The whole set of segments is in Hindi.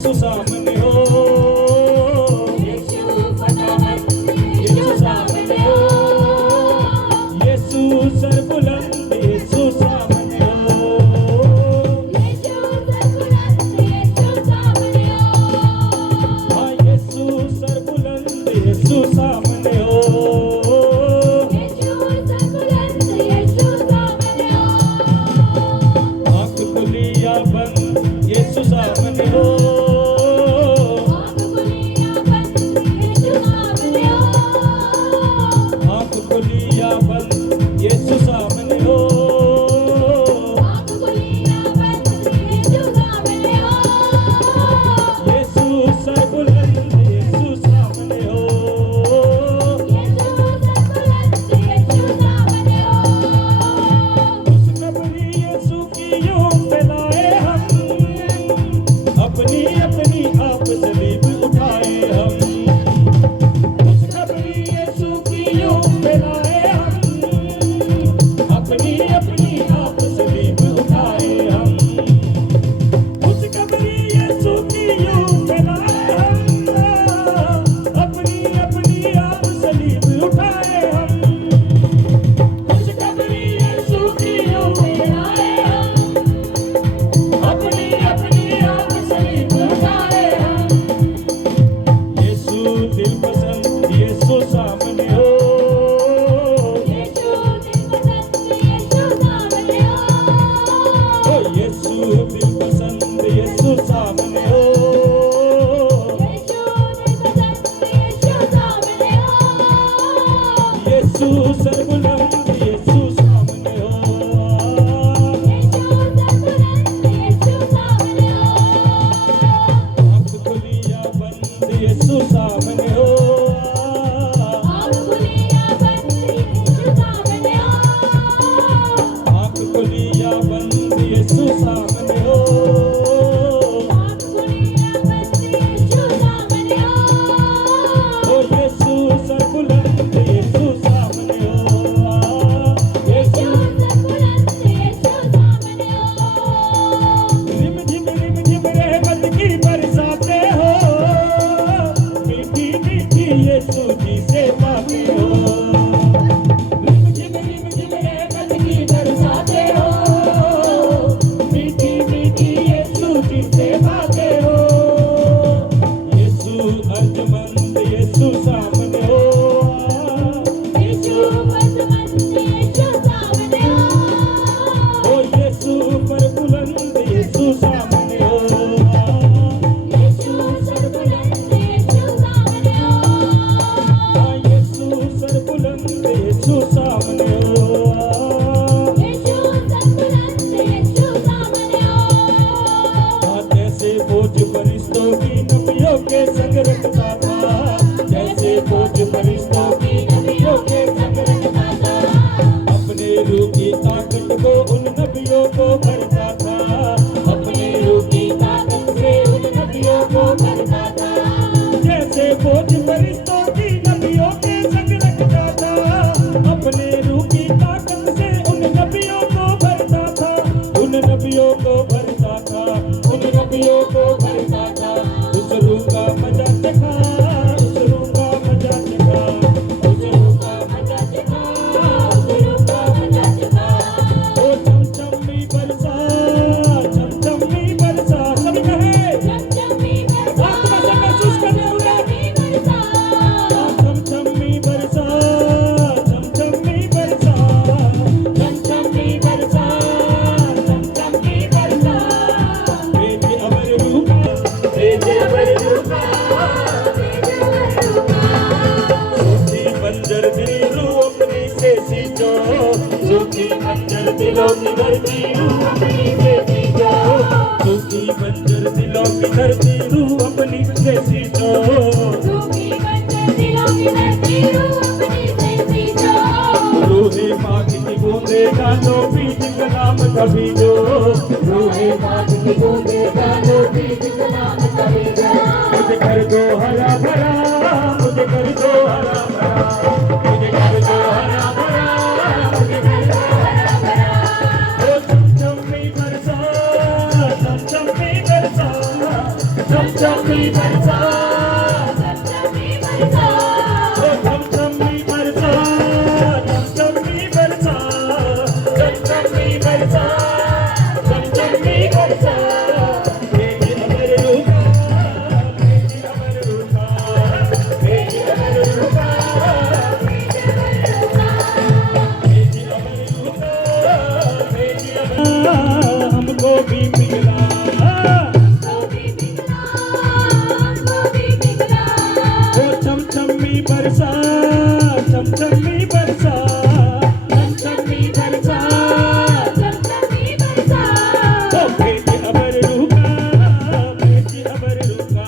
यीशु सामने हो, यीशु फटाफट, यीशु सामने हो, यीशु सरबुलंद, यीशु सामने हो, यीशु सरबुलंद, यीशु सामने हो, हाँ यीशु सरबुलंद, यीशु सामने हो, यीशु सरबुलंद, यीशु सामने हो, आँख खुली या बंद, यीशु सामने हो। Jump चमचमी बरसा, चमचमी बरसा, ओ चमचमी बरसा, चमचमी बरसा, चमचमी बरसा, चमचमी बरसा। भेजी अमर रूखा, भेजी अमर रूखा, भेजी अमर रूखा, भेजी अमर रूखा, भेजी अमर रूखा। हमको भी पिघला, ओ चमचमी बरसा, चमचमी बरसा, चमचमी बरसा, चमचमी बरसा। ओ भेजी अमर रूखा, भेजी अमर रूखा,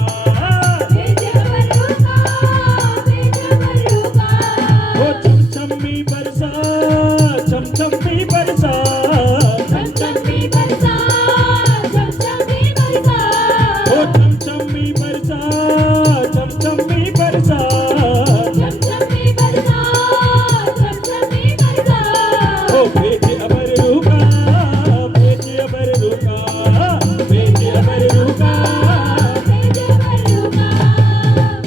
भेजी अमर रूखा, भेजी अमर रूखा। ओ चमचमी बरसा, चमचमी बरसा, चमचमी बरसा, चमचमी बरसा। ओ चमचमी बरसा, चमचमी बरसा, चमचमी बरसा, चमचमी बरसा। ओ भेजी अमर रूखा, भेजी अमर रूखा, भेजी अमर रूखा, भेजी अमर रूखा।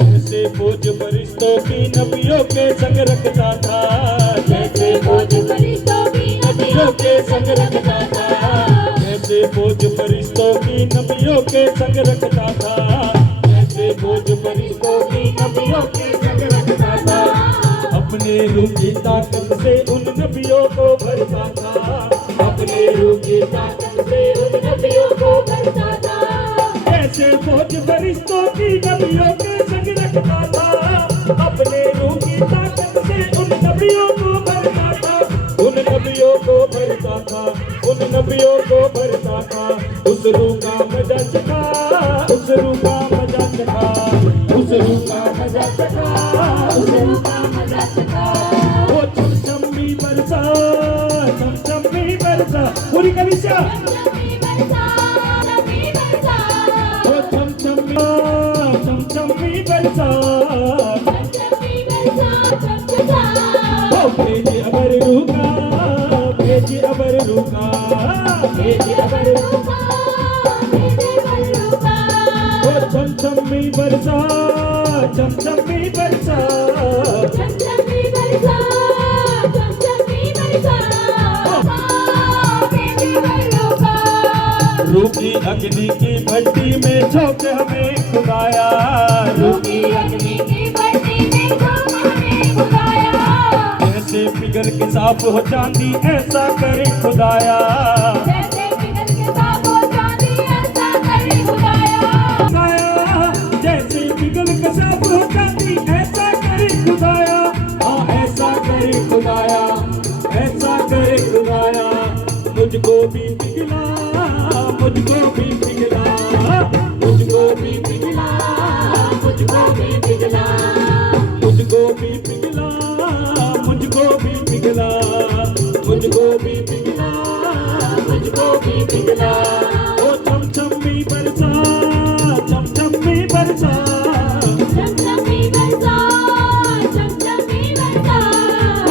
जैसे बोझ फरिश्तों की नबियों के संग रखता था, जैसे बोझ फरिश्तों की नबियों के संग रखता था, जैसे बोझ फरिश्तों की नबियों के संग रखता था, जैसे बोझ फरिश्तों की नबियों के संग रखता था। अपने रूह की ताकत से उन नबियों को भरता था, अपने रूह की ताकत से उन नबियों को भरता था। जैसे बोझ फरिश्तों की नबियों के संग रखता था, अपने रूह की ताकत से उन नबियों को भरता था, उन नबियों को भरता था, उन नबियों को भरता था। उस रूह का मजा चखा, उस रूह का मजा चखा, उस रूह का मजा चखा, उस रूह का मजा चखा। ओ चमचमी बरसा, चमचमी बरसा, पूरी कलीसिया। चमचमी बरसा, चमचमी बरसा, ओ चमचमी, चमचमी बरसा, चमचमी बरसा, चमचमा। ओ भेजी अमर रूखा, भेजी अमर रूखा, भेजी अमर रूखा, भेजी अमर रूखा। ओ चमचमी बरसा, चमचमी बरसा, चमचमी बरसा, चमचमी बरसा। भेजी अमर रूखा। रूह की अग्नि की भट्टी में झोंक हमें खुदाया, रूह की अग्नि की भट्टी में झोंक हमें खुदाया। जैसे पिघल के साफ हो चांदी ऐसा करे खुदाया, जैसे पिघल के साफ हो चांदी ऐसा करे खुदाया। जैसे पिघल के साफ हो चांदी ऐसा करे खुदाया, हाँ ऐसा करे खुदाया, ऐसा करे खुदाया। मुझको भी पिघला, मुझको भी पिघला, मुझको भी पिघला, मुझको भी पिघला, मुझको भी पिघला, मुझको भी पिघला, मुझको भी पिघला, मुझको भी पिघला। ओ चमचमी बरसा, चमचमी बरसा, चमचमी बरसा, चमचमी बरसा।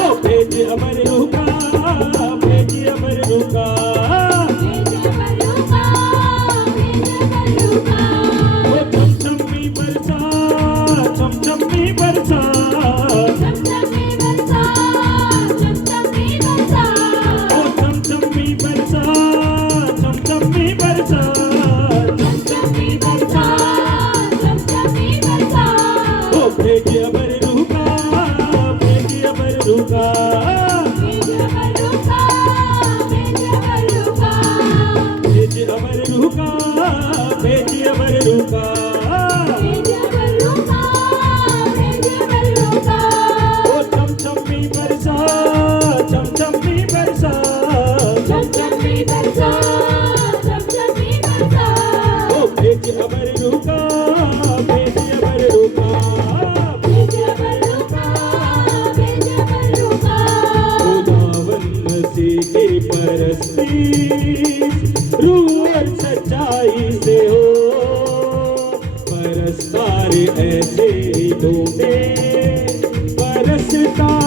ओ भेजी अमर रूखा, भेजी अमर रूखा, भेजी अमर रूखा, भेजी अमर रूखा। ओ चमचमी बरसा, चमचमी बरसा, चमचमी बरसा, चमचमी बरसा। ओ चमचमी बरसा, चमचमी बरसा, चमचमी बरसा, चमचमी बरसा। ओ भेजी अमर रूखा, भेजी अमर रूखा, भेजी अमर रूखा, भेजी अमर रूखा, भेजी अमर रूखा, भेजी अमर रूखा, भेजी अमर रूखा, भेजी अमर रूखा। ओ चमचमी बरसा, चमचमी बरसा, चमचमी बरसा, चमचमी बरसा। ओ भेजी अमर रूखा, भेजी अमर रूखा, भेजी अमर रूखा, भेजी अमर रूखा। खुदावन मसीह की परस्ती रूह और सच्चाई से हो, परस्तार ऐसे ढूंढे परस्तार